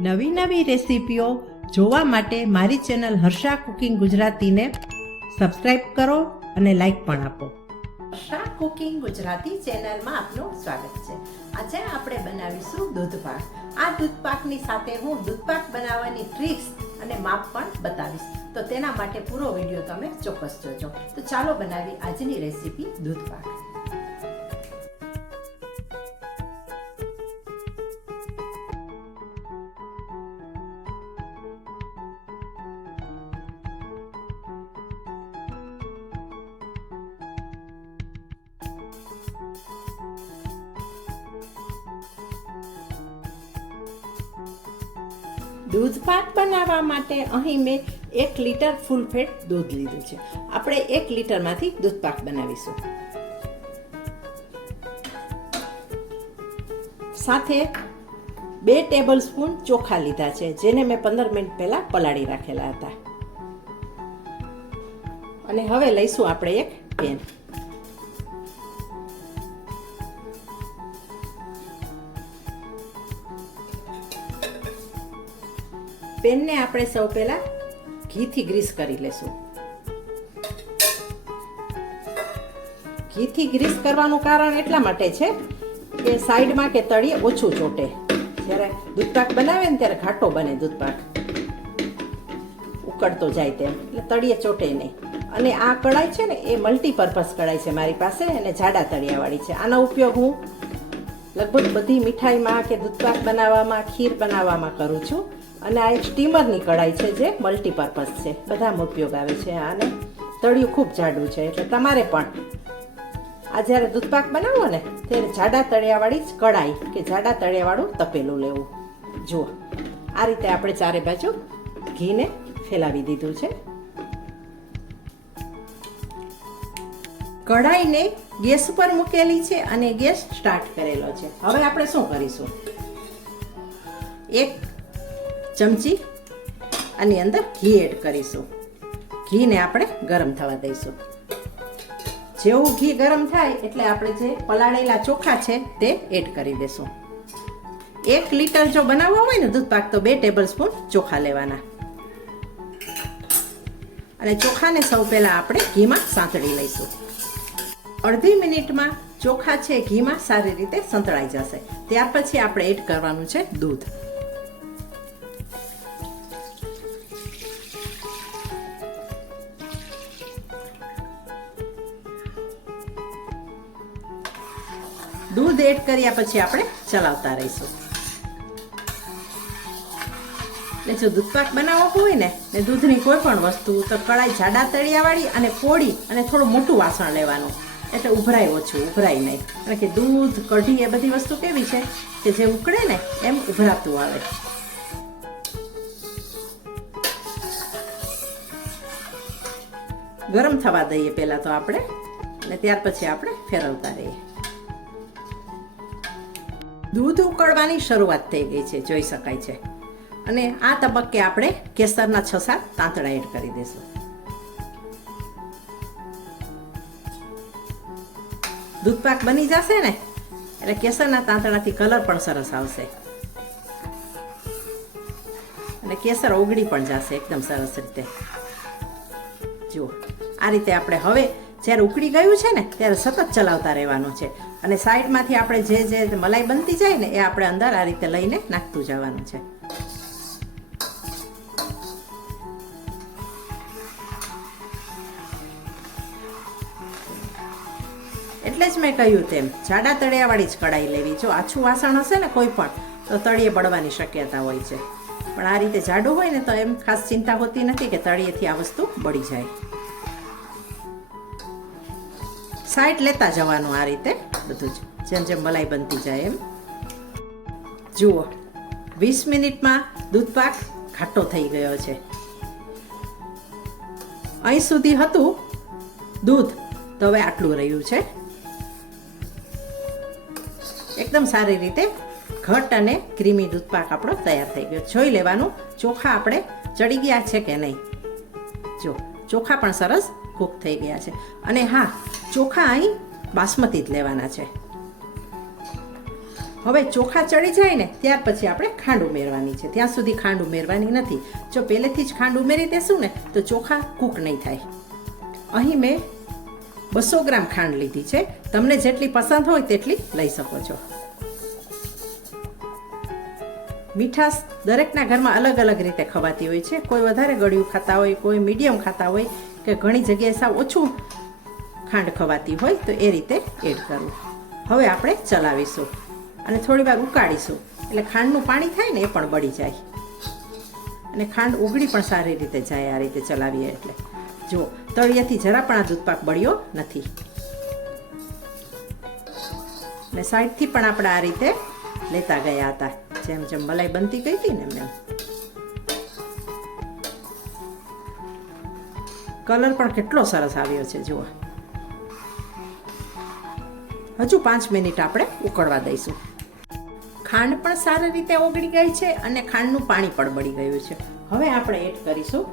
નવી નવી રેસીપીઓ જોવા માટે મારી ચેનલ હર્ષા કુકિંગ ગુજરાતીને સબસ્ક્રાઈબ કરો અને લાઈક પણ આપો. હર્ષા કુકિંગ ગુજરાતી ચેનલમાં આપનું સ્વાગત છે. આજે આપણે બનાવીશું દૂધપાક. આ દૂધપાકની સાથે હું દૂધપાક બનાવવાની ટ્રિક્સ અને માપ પણ બતાવીશ. તો તેના માટે પૂરો વીડિયો તમે ચોક્કસ જોજો. તો ચાલો બનાવી આજની રેસીપી દૂધપાક. દૂધ પાક બનાવવા માટે અહીં મેં એક લીટર ફૂલ ફેટ દૂધ લીધું છે. આપણે એક લીટરમાંથી દૂધપાક બનાવીશું. સાથે બે ટેબલ સ્પૂન ચોખા લીધા છે, જેને મેં પંદર મિનિટ પહેલા પલાળી રાખેલા હતા. અને હવે લઈશું આપણે એક પેન. પેનને આપણે સૌ પહેલા ઘીથી ગ્રીસ કરી લેશું. ઘીથી ગ્રીસ કરવાનું કારણ એટલા માટે છે કે સાઈડમાં કે તળિયે ઓછું ચોટે. જ્યારે દૂધપાક બનાવે ને ત્યારે ઘાટો બને દૂધપાક. ઉકળતો જાય તેમ. એટલે તળિયે ચોટે નહીં. અને આ કળાઈ છે ને એ મલ્ટીપર્પઝ કળાઈ છે મારી પાસે અને જાડા તળિયાવાળી છે. આનો ઉપયોગ હું લગભગ બધી મીઠાઈમાં કે દૂધપાક બનાવવામાં, ખીર બનાવવામાં કરું છું. અને આ એક સ્ટીમરની કઢાઈ છે જે મલ્ટીપર્પઝ છે. બધામાં ઉપયોગ આવે છે અને તળિયું ખૂબ જાડું છે, એટલે તમારે પણ આ જ્યારે દૂધપાક બનાવો ને, ત્યારે જાડા તળિયાવાળી જ કઢાઈ કે જાડા તળિયાવાળું તપેલું લેવું. જુઓ, આ રીતે આપણે ચારે બાજુ ઘીને ફેલાવી દીધું છે. કઢાઈને ગેસ ઉપર મૂકેલી છે અને ગેસ સ્ટાર્ટ કરેલો છે. હવે આપણે શું કરીશું? એક ચમચી આની અંદર ઘી એડ કરીશું. ઘીને આપણે ગરમ થવા દઈશું. જેવું ઘી ગરમ થાય એટલે આપણે જે પલાળેલા ચોખા છે તે એડ કરી દેશું. એક લીટર જો બનાવવા હોય ને દૂધ પાક તો બે ટેબલ સ્પૂન ચોખા લેવાના. અને ચોખાને સૌ પહેલાં આપણે ઘીમાં સાંતળી લઈશું. અડધી મિનિટમાં ચોખા છે ઘીમાં સારી રીતે સંતળાઈ જશે. ત્યાર પછી આપણે એડ કરવાનું છે દૂધ. દૂધ એડ કર્યા પછી આપણે ચલાવતા રહીશું. ને જો દૂધપાક બનાવવો હોય ને ને દૂધની કોઈ પણ વસ્તુ, તો કળાઈ જાડા તળિયાવાળી અને પોળી અને થોડું મોટું વાસણ લેવાનું. એટલે ઉભરાય ઓછું, ઉભરાય નહીં. કારણ કે દૂધ, કઢી એ બધી વસ્તુ કેવી છે કે જે ઉકળે ને, એમ ઉભરાતું આવે. ગરમ થવા દઈએ પહેલાં તો આપણે અને ત્યાર પછી આપણે ફેરવતા રહીએ. દૂધ ઉકળવાની શરૂઆત થઈ ગઈ છે, જોઈ શકાય છે. અને આ તબક્કે આપણે કેસરના છ સાત તાંતણા એડ કરી દઈશું. દૂધપાક બની જશે ને, એટલે કેસરના તાંતણાથી કલર પણ સરસ આવશે. અને કેસર ઓગળી પણ જશે એકદમ સરસ રીતે. જુઓ, આ રીતે આપણે હવે જ્યારે ઉકળી ગયું છે ને, ત્યારે સતત ચલાવતા રહેવાનું છે. અને સાઈડમાંથી આપણે જે જે મલાઈ બનતી જાય ને એ આપણે અંદર આ રીતે લઈને નાખતું જવાનું છે. એટલે જ મેં કહ્યું તેમ, જાડા તળિયાવાળી જ કઢાઈ લેવી. જો આછું વાસણ હશે ને કોઈ પણ, તો તળિયે બળવાની શક્યતા હોય છે. પણ આ રીતે જાડું હોય ને તો એમ ખાસ ચિંતા હોતી નથી કે તળિયેથી આ વસ્તુ બળી જાય. સાઈડ લેતા જવાનું આ રીતે, બધું જ. જેમ જેમ મલાઈ બનતી જાય એમ. જુઓ, વીસ મિનિટમાં દૂધપાક ઘાટો થઈ ગયો છે. અહીં સુધી હતું દૂધ, તો હવે આટલું રહ્યું છે. એકદમ સારી રીતે ઘટ અને ક્રીમી દૂધપાક આપણો તૈયાર થઈ ગયો. જોઈ લેવાનું, ચોખા આપણે ચડી ગયા છે કે નહીં. જો, ચોખા પણ સરસ કૂક થઈ ગયા છે. અને હા ચોખા અહીં બાસમતી જ લેવાના છે. હવે ચોખા ચડી જાય ને, ત્યાર પછી આપણે ખાંડ ઉમેરવાની છે. ત્યાં સુધી ખાંડ ઉમેરવાની નથી. જો પહેલેથી જ ખાંડ ઉમેરી દેશું ને, તો ચોખા કૂક નહીં થાય. અહીં મેં બસો ગ્રામ ખાંડ લીધી છે. તમને જેટલી પસંદ હોય તેટલી લઈ શકો છો. મીઠાશ દરેકના ઘરમાં અલગ અલગ રીતે ખવાતી હોય છે. કોઈ વધારે ગળ્યું ખાતા હોય, કોઈ મીડિયમ ખાતા હોય, કે ઘણી જગ્યાએ સાવ ઓછું ખાંડ ખવાતી હોય તો એ રીતે એડ કરવું. હવે આપણે ચલાવીશું અને થોડી વાર ઉકાળીશું. એટલે ખાંડનું પાણી થાય ને એ પણ બળી જાય. અને ખાંડ ઉગડી પણ સારી રીતે જાય આ રીતે ચલાવીએ એટલે. જો, તળિયાથી જરા પણ આ દૂધપાક બળ્યો નથી. અને સાઈડથી પણ આપણે આ રીતે લેતા ગયા હતા. જેમ જેમ મલાઈ બનતી ગઈ હતી ને એમ એમ. કલર પણ કેટલો સરસ આવ્યો છે, જુઓ. હજુ પાંચ મિનિટ આપણે ઉકળવા દઈશું. ખાંડ પણ સારી રીતે ઓગળી ગઈ છે અને ખાંડનું પાણી પણ બળી ગયું છે. હવે આપણે એડ કરીશું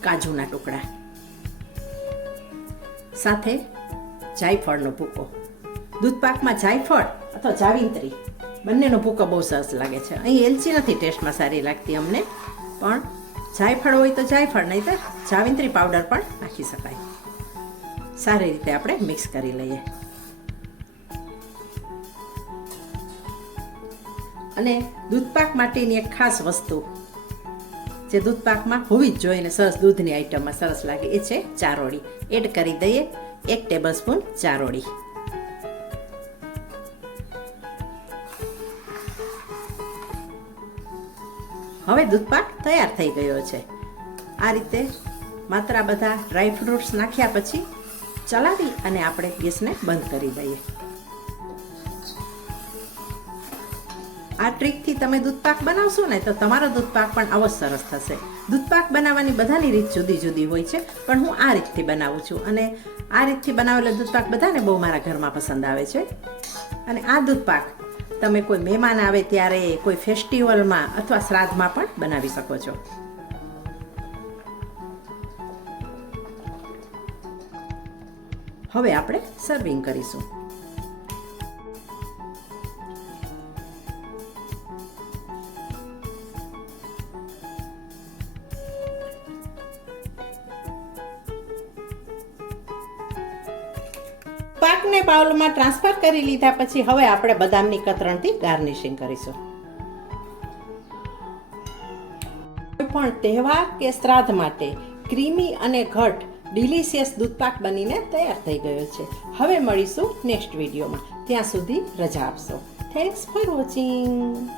કાજુના ટુકડા. સાથે જાયફળનો ભૂકો. દૂધપાકમાં જાયફળ અથવા જાવિંત્રી. બંનેનો ભૂકો બહુ સરસ લાગે છે. અહીં એલચી નથી, ટેસ્ટમાં સારી લાગતી અમને. પણ જાયફળ હોય તો જાયફળ, નહીં તો જાવિંત્રી પાવડર પણ નાખી શકાય. સારી રીતે આપણે મિક્સ કરી લઈએ. અને દૂધપાક માટેની એક ખાસ વસ્તુ જે દૂધપાકમાં હોવી જ જોઈએ ને સરસ દૂધની આઈટમમાં સરસ લાગે એ છે ચારોળી. એડ કરી દઈએ એક ટેબલ સ્પૂન ચારોળી. હવે દૂધપાક તૈયાર થઈ ગયો છે. આ રીતે માત્ર બધા ડ્રાય ફ્રૂટ્સ નાખ્યા પછી ચલાવી અને આપણે ગેસને બંધ કરી દઈએ. આ ટ્રીકથી તમે દૂધપાક બનાવશો ને તો તમારો દૂધપાક પણ આવો સરસ થશે. દૂધપાક બનાવવાની બધાની રીત જુદી જુદી હોય છે, પણ હું આ રીતથી બનાવું છું. અને આ રીતથી બનાવેલો દૂધપાક બધાને બહુ મારા ઘરમાં પસંદ આવે છે. અને આ દૂધપાક તમે કોઈ મહેમાન આવે ત્યારે, કોઈ ફેસ્ટિવલમાં અથવા શ્રાદ્ધમાં પણ બનાવી શકો છો. હવે આપણે સર્વિંગ કરીશું. પાકને બાઉલમાં ટ્રાન્સફર કરી લીધા પછી હવે આપણે બદામની કતરણથી ગાર્નિશિંગ કરીશું. કોઈ પણ તહેવાર કે શ્રાદ્ધ માટે ક્રીમી અને ઘટ ડિલિશિયસ દૂધપાક બનીને તૈયાર થઈ ગયો છે. હવે મળીશું નેક્સ્ટ વિડીયોમાં. ત્યાં સુધી રજા આપશો. Thanks for watching